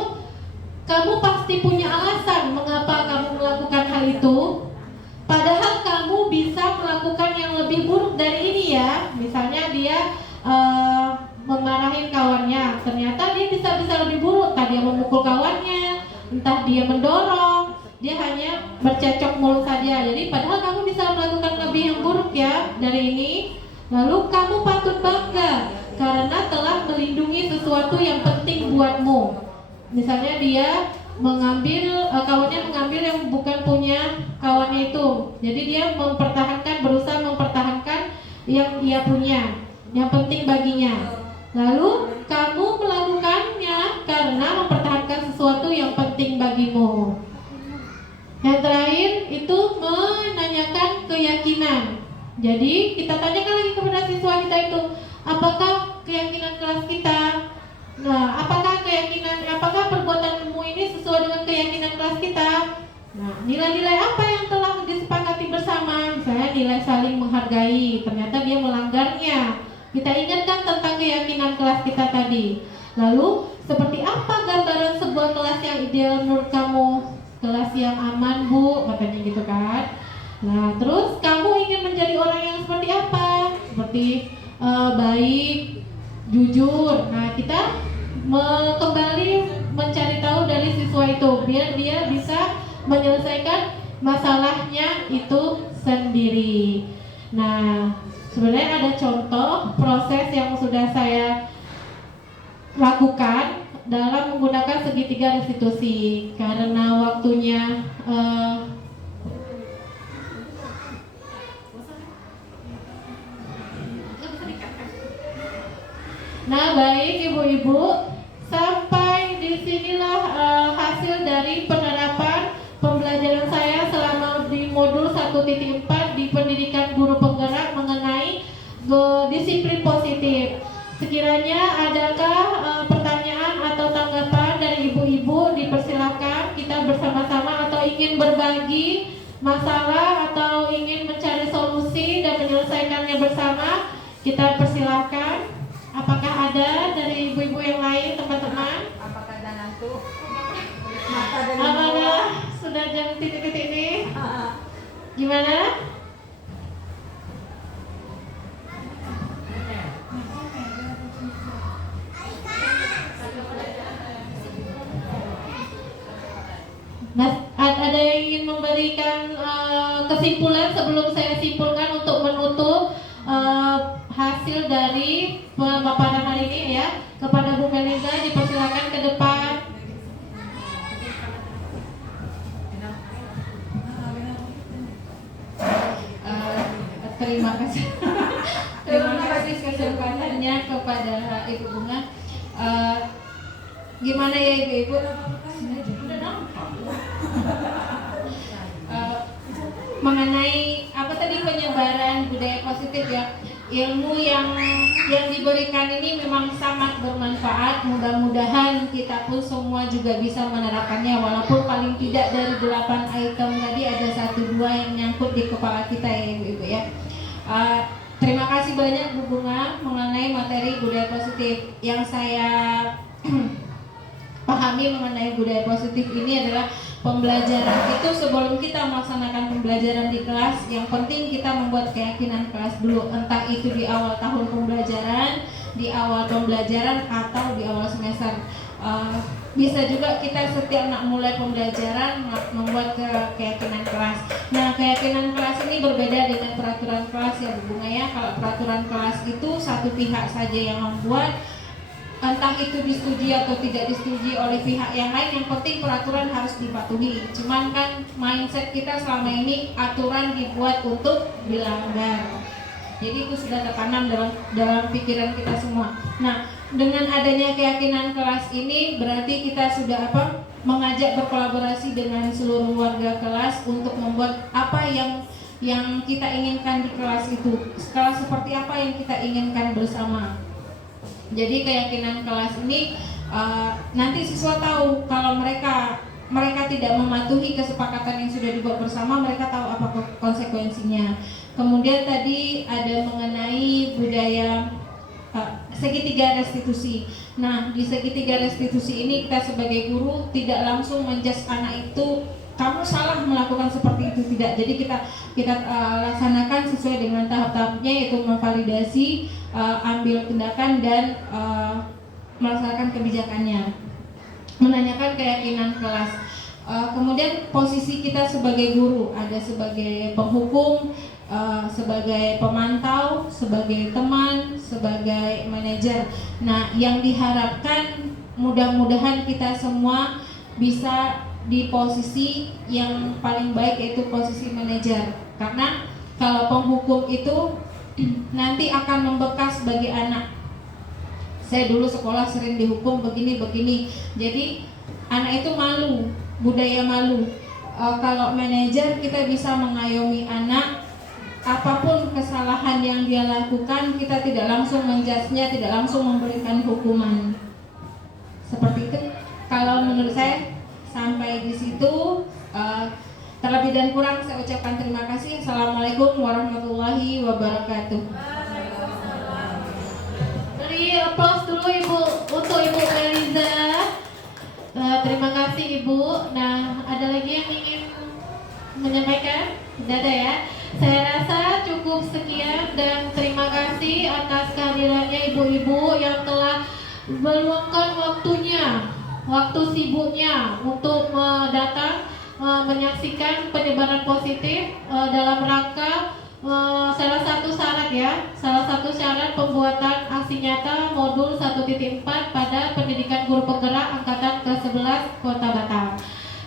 kamu pasti punya alasan mengapa kamu melakukan hal itu. Padahal kamu bisa melakukan yang lebih buruk dari ini ya. Misalnya dia memarahin kawannya, ternyata dia bisa lebih buruk. Entah dia memukul kawannya, entah dia mendorong, dia hanya bercecok mulut saja. Jadi padahal kamu bisa melakukan lebih yang buruk ya dari ini. Lalu kamu patut bangga karena telah melindungi sesuatu yang penting buatmu. Misalnya dia mengambil kawannya mengambil yang bukan punya kawannya itu. Jadi dia berusaha mempertahankan yang ia punya, yang penting baginya. Lalu kamu melakukannya karena mempertahankan sesuatu yang penting bagimu. Yang terakhir itu menanyakan keyakinan. Jadi kita tanyakan lagi kepada siswa kita itu, apakah keyakinan kelas kita? Nah, apakah perbuatanmu ini sesuai dengan keyakinan kelas kita? Nah, nilai-nilai apa yang telah disepakati bersama? Misalnya nilai saling menghargai, ternyata dia melanggarnya. Kita ingatkan tentang keyakinan kelas kita tadi. Lalu, seperti apa gambaran sebuah kelas yang ideal menurut kamu? Kelas yang aman, Bu, katanya gitu kan. Nah, terus kamu ingin menjadi orang yang seperti apa? Seperti baik, jujur. Nah, kita kembali mencari tahu dari siswa itu biar dia bisa menyelesaikan masalahnya itu sendiri. Nah, sebenarnya ada contoh proses yang sudah saya lakukan dalam menggunakan segitiga restitusi. Karena waktunya nah, baik ibu-ibu, sampai disinilah hasil dari penerapan pembelajaran saya selama di modul 1.4 di pendidikan guru penggerak mengenai disiplin positif. Sekiranya adakah pertanyaan atau tanggapan dari ibu-ibu, dipersilakan kita bersama-sama, atau ingin berbagi masalah atau ingin mencari solusi dan menyelesaikannya bersama, kita persilakan. Apakah ada dari ibu-ibu yang lain, teman-teman? Apakah ada nantu? Apakah sudah jam titik-titik ini? Gimana? Mas, ada yang ingin memberikan kesimpulan sebelum saya simpulkan untuk menutup hasil dari pemaparan hari ini ya? Kepada Bu Melinda, dipersilakan ke depan. Terima kasih. Terima kasih kesempatannya kepada Ibu Bunga. Gimana ya Ibu-ibu? Mengenai apa tadi, penyebaran budaya positif ya, ilmu yang diberikan ini memang sangat bermanfaat. Mudah-mudahan kita pun semua juga bisa menerapkannya, walaupun paling tidak dari 8 item tadi ada 1-2 yang nyangkut di kepala kita ya ibu-ibu ya. Terima kasih banyak Bu Bunga mengenai materi budaya positif. Yang saya pahami mengenai budaya positif ini adalah pembelajaran itu sebelum kita melaksanakan pembelajaran di kelas, yang penting kita membuat keyakinan kelas dulu, entah itu di awal tahun pembelajaran, di awal pembelajaran, atau di awal semester. Bisa juga kita setiap nak mulai pembelajaran membuat keyakinan kelas. Nah, keyakinan kelas ini berbeda dengan peraturan kelas ya Bu Bunga ya. Kalau peraturan kelas itu satu pihak saja yang membuat, entah itu disetujui atau tidak disetujui oleh pihak yang lain, yang penting peraturan harus dipatuhi. Cuman kan mindset kita selama ini aturan dibuat untuk dilanggar. Jadi itu sudah tertanam dalam pikiran kita semua. Nah, dengan adanya keyakinan kelas ini berarti kita sudah mengajak berkolaborasi dengan seluruh warga kelas untuk membuat apa yang kita inginkan di kelas itu. Kelas seperti apa yang kita inginkan bersama. Jadi keyakinan kelas ini nanti siswa tahu kalau mereka tidak mematuhi kesepakatan yang sudah dibuat bersama, mereka tahu apa konsekuensinya. Kemudian tadi ada mengenai budaya segitiga restitusi. Nah, di segitiga restitusi ini kita sebagai guru tidak langsung menjudge anak itu kamu salah melakukan seperti itu, tidak. Jadi kita laksanakan sesuai dengan tahap-tahapnya, yaitu memvalidasi, ambil tindakan, dan melaksanakan kebijakannya. Menanyakan keyakinan kelas. Kemudian posisi kita sebagai guru, ada sebagai penghukum, sebagai pemantau, sebagai teman, sebagai manajer. Nah, yang diharapkan mudah-mudahan kita semua bisa di posisi yang paling baik, yaitu posisi manajer. Karena kalau penghukum itu nanti akan membekas bagi anak. Saya dulu sekolah sering dihukum begini-begini. Jadi anak itu malu, budaya malu. Kalau manajer kita bisa mengayomi anak, apapun kesalahan yang dia lakukan kita tidak langsung menjudge-nya, tidak langsung memberikan hukuman. Seperti itu. Kalau menurut saya sampai di situ. Terlebih dan kurang saya ucapkan terima kasih. Assalamualaikum warahmatullahi wabarakatuh. Beri aplaus dulu Ibu untuk Ibu Eliza. Terima kasih Ibu. Nah, ada lagi yang ingin menyampaikan? Tidak ada ya. Saya rasa cukup sekian dan terima kasih atas kehadirannya ibu-ibu yang telah meluangkan waktunya, waktu sibuknya untuk datang menyaksikan penyebaran positif dalam rangka salah satu syarat pembuatan aksi nyata modul 1.4 pada pendidikan guru penggerak angkatan ke-11 Kota Batam.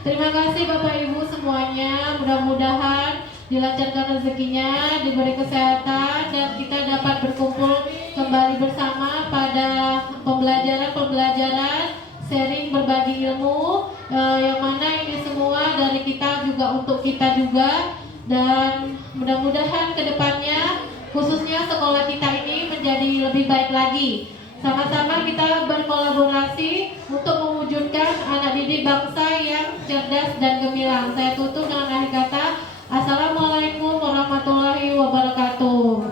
Terima kasih Bapak Ibu semuanya, mudah-mudahan dilancarkan rezekinya, diberi kesehatan, dan kita dapat berkumpul kembali bersama pada pembelajaran sharing berbagi ilmu, yang mana ini semua dari kita juga untuk kita juga, dan mudah-mudahan kedepannya khususnya sekolah kita ini menjadi lebih baik lagi. Sama-sama kita berkolaborasi untuk mewujudkan anak didik bangsa yang cerdas dan gemilang. Saya tutup dengan akhir kata, Assalamualaikum warahmatullahi wabarakatuh.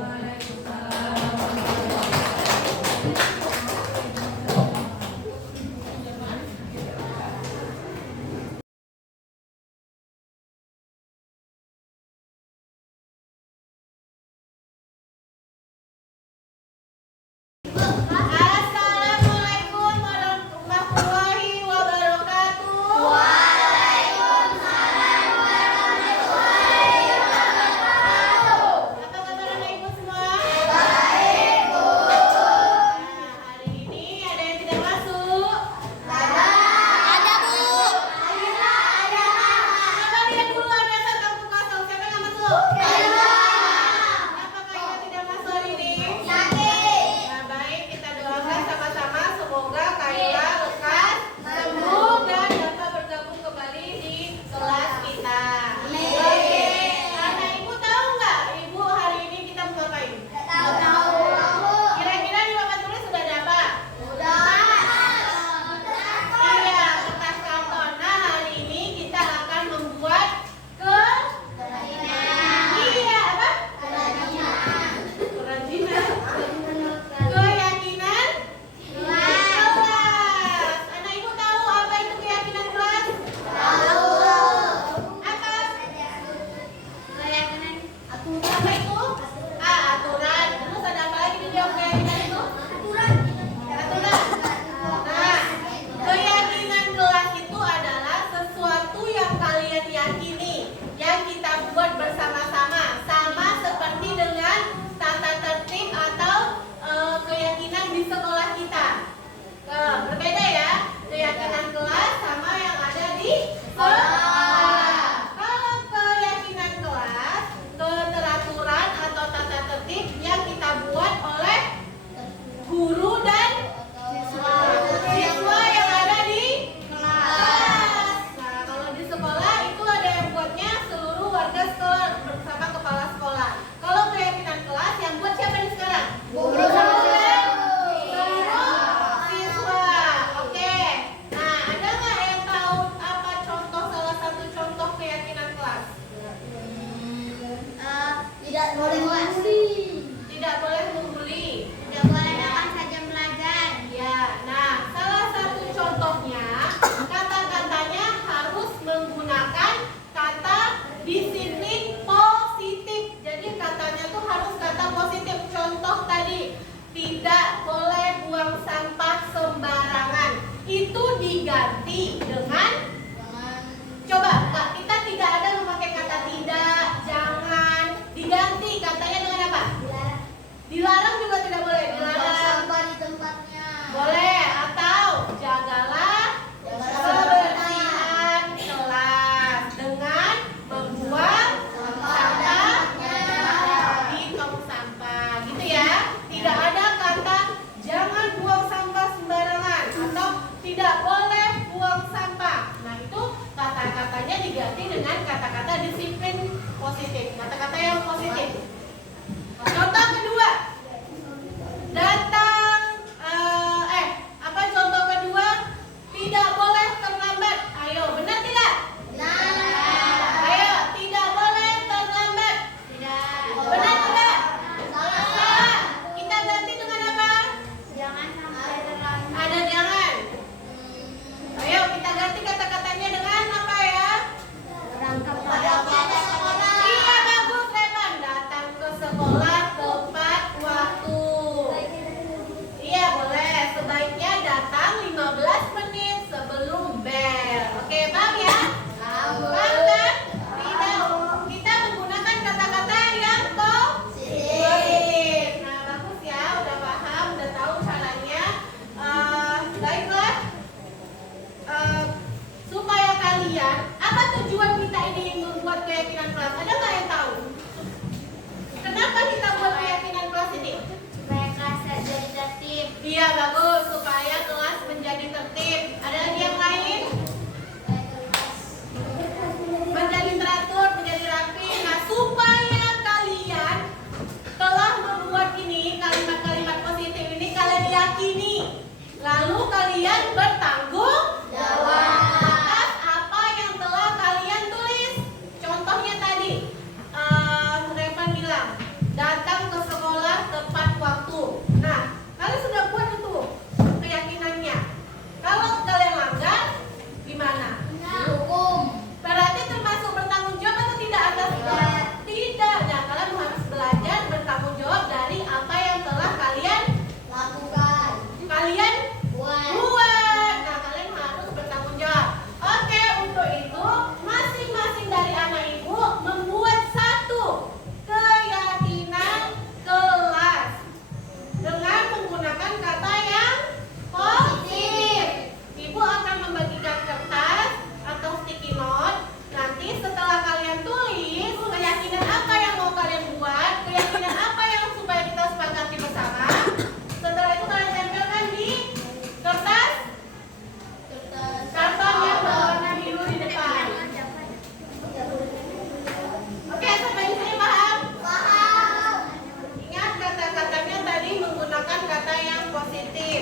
Assalamualaikum warahmatullahi wabarakatuh. Waalaikumsalam warahmatullahi wabarakatuh. Apa kabar anak ibu semua? Baik, Bu. Nah, hari ini ada yang tidak masuk? Ada, Bu. Ada. Coba lihat dulu, ada satu kosong. Siapa yang nggak masuk? Apakah yang tidak masuk hari ini? Nah, baik, kita doakan sama-sama semoga Kaila lekas sembuh dan dapat bergabung kembali di kelas kita. Oke. Anak ibu tahu nggak ibu hari ini kita mau ngapain? Tahu. Kira-kira di papan tulis sudah ada apa? Iya, kertas karton. Nah, hari ini kita akan membuat Iya, apa? Kerajinan. Keyakinan kelas. Anak ibu tahu apa itu keyakinan kelas? Tahu. Apa? Keyakinan aturan. Apa itu? Aturan. Terus ada apa lagi di dalam keyakinan itu? Aturan. Nah, keyakinan kelas itu adalah sesuatu yang kalian yakini, yang kita buat bersama-sama, sama seperti dengan tata tertib atau keyakinan di sekolah kita. Berbeda ya, keyakinan kelas sama yang ada di sekolah. Kalau keyakinan kelas, keteraturan atau tata tertib yang kita buat oleh guru dan siswa yang ada di kelas. Nah, kalau di sekolah itu ada yang buatnya seluruh warga sekolah bersama kepala sekolah. Kalau keyakinan kelas yang buat siapa nih sekarang? Guru dan siswa. Oke. Nah, ada nggak yang tahu apa salah satu contoh keyakinan kelas? Tidak boleh menguasai. Tidak boleh membuli. Tidak boleh kapan saja belajar. Ya, nah salah satu contohnya kata-katanya harus menggunakan kata disiplin positif. Jadi katanya tuh harus kata positif. Contoh tadi, tidak boleh buang sampah sembarangan. Itu diganti dengan barang juga tidak boleh, Buang dilarang. sampah di tempatnya. Boleh, atau jagalah kebersihan kelas dengan membuang sampah di tong sampah, gitu ya. Tidak ada kata jangan buang sampah sembarangan atau tidak boleh buang sampah. Nah, itu kata-katanya diganti dengan kata-kata disiplin positif, kata-kata yang positif. Contoh kedua, datang apa contoh kedua? Tidak boleh terlambat. Ayo, benar tidak? Ayo, tidak boleh terlambat. Benar tidak? Salah. Kita ganti dengan apa? Jangan sampai terlambat. Ada jangan. Ayo, kita ganti kata-katanya dengan apa ya? Berangkat pada sekolah. Iya, bagus Revan. Datang ke sekolah tepat waktu. Iya, boleh. Sebaiknya datang 15 menit sebelum bel. Oke, paham ya? Paham kan? Tidak. Kita menggunakan kata-kata yang positif. Nah, bagus ya. Udah paham, udah tahu caranya. Baiklah. Supaya kalian, apa tujuan kita ini membuat keyakinan kelas? Ada nggak yang tahu? Kenapa kita buat keyakinan kelas ini? Supaya kelas jadi tertib. Iya, bagus. Supaya kelas menjadi tertib. Ada lagi yang lain? Menjadi teratur, menjadi rapi. Nah, supaya kalian telah membuat ini, kalimat-kalimat positif ini kalian yakini. Lalu kalian bertanggung jawab atas apa yang telah kalian tulis. Contohnya tadi, Revan bilang, datang ke sekolah tepat waktu. Nah, kalian sudah buat itu keyakinannya. Kalau kalian langgar, gimana? Hukum. Berarti termasuk bertanggung jawab atau tidak atas tidak. Nah, kalian harus belajar bertanggung jawab dari apa yang telah kalian Lakukan. buat. Nah, kalian harus bertanggung jawab. Oke, untuk itu masing-masing dari anak ibu membuat satu keyakinan kelas dengan menggunakan kata yang positif. Ibu akan membagikan kertas atau sticky note. Nanti setelah kalian tulis keyakinan apa yang mau kalian buat, keyakinan apa yang supaya kita sepakati bersama. Setelah itu kalian tempelkan di kertas karton yang berwarna biru di depan. Oke, sampai di sini paham? Ingat kata-katanya tadi menggunakan kata yang positif.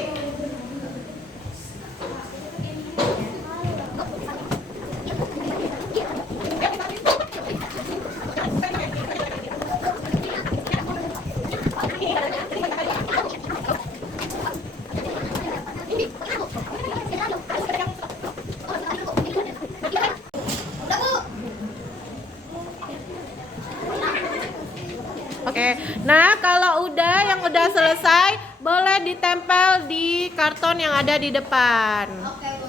Oke, nah kalau yang udah selesai boleh ditempel di karton yang ada di depan. Oke, Bu.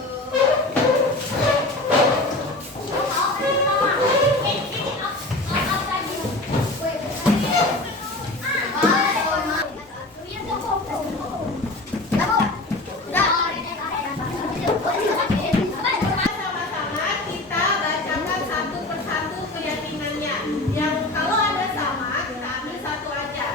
Sama-sama kita bacakan satu persatu keyakinannya. Yang kalau ada sama, kita ambil satu aja.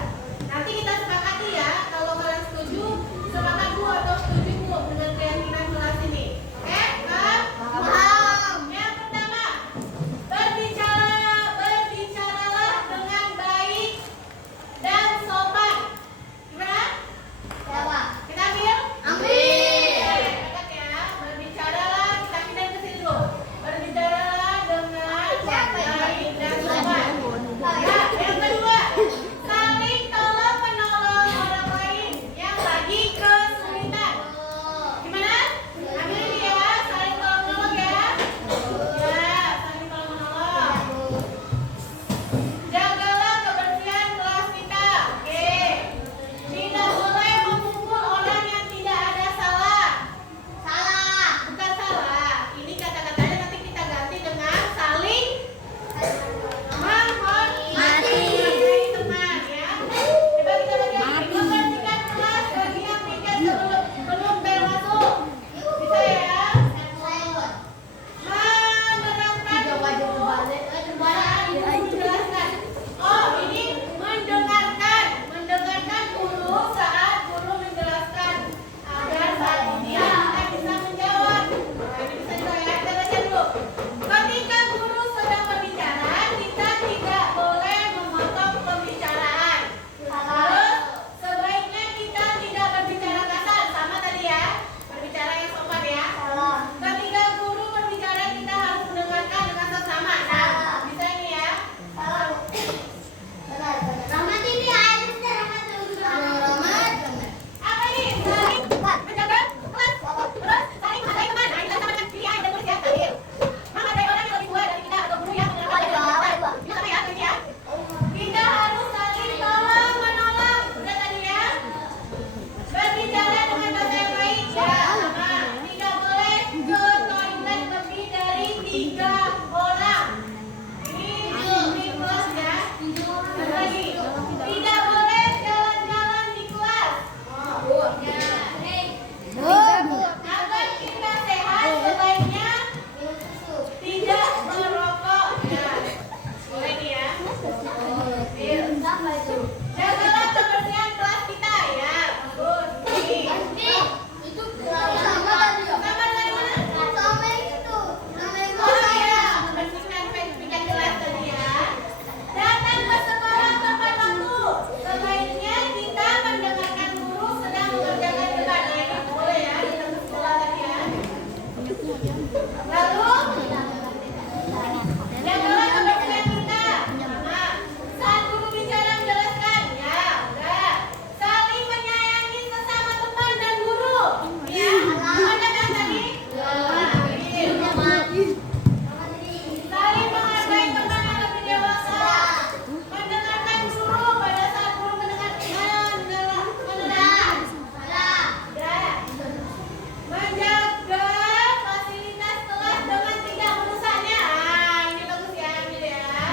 Nanti kita sepakati ya. Kalau kalian setuju, sepakat Bu atau setuju Bu dengan keyakinan kelas ini. Oke, Kak?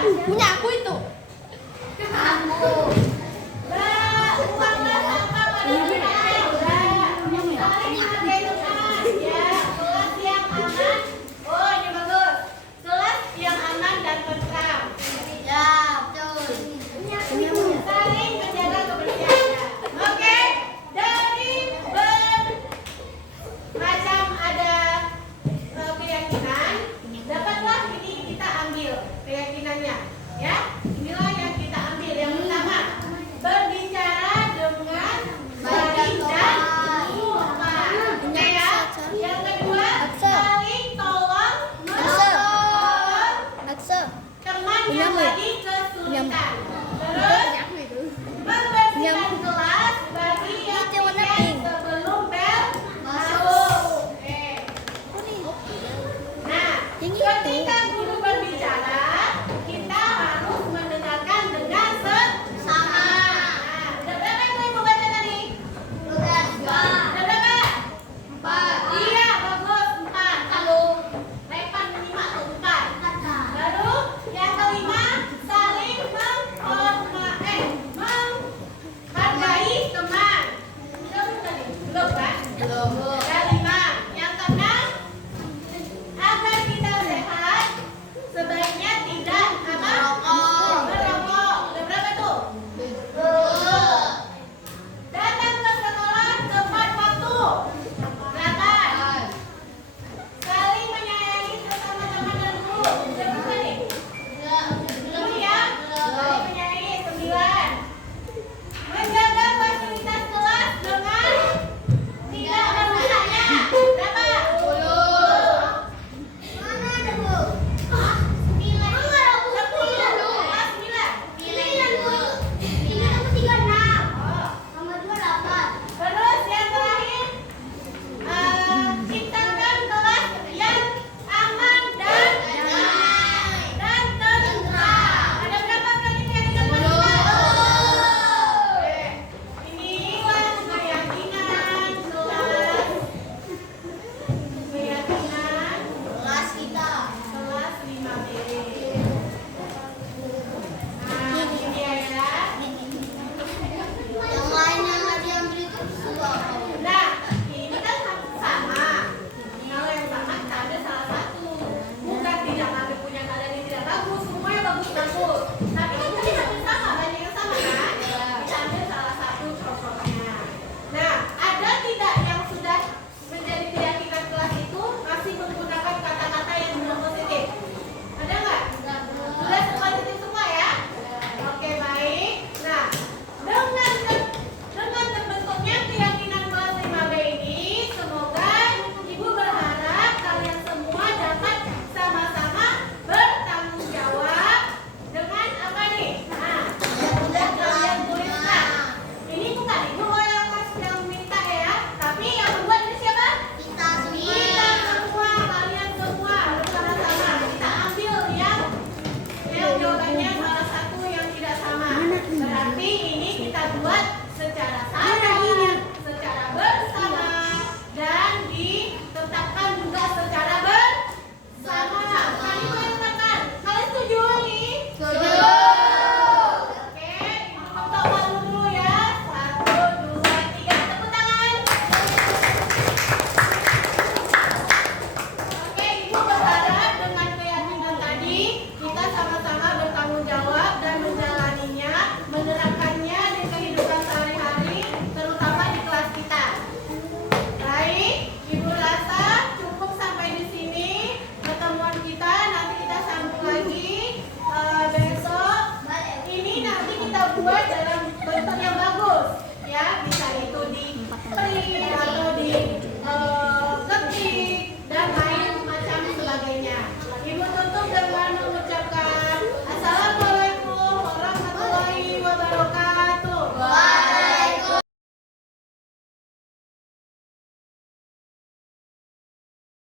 Punya aku itu. Aku.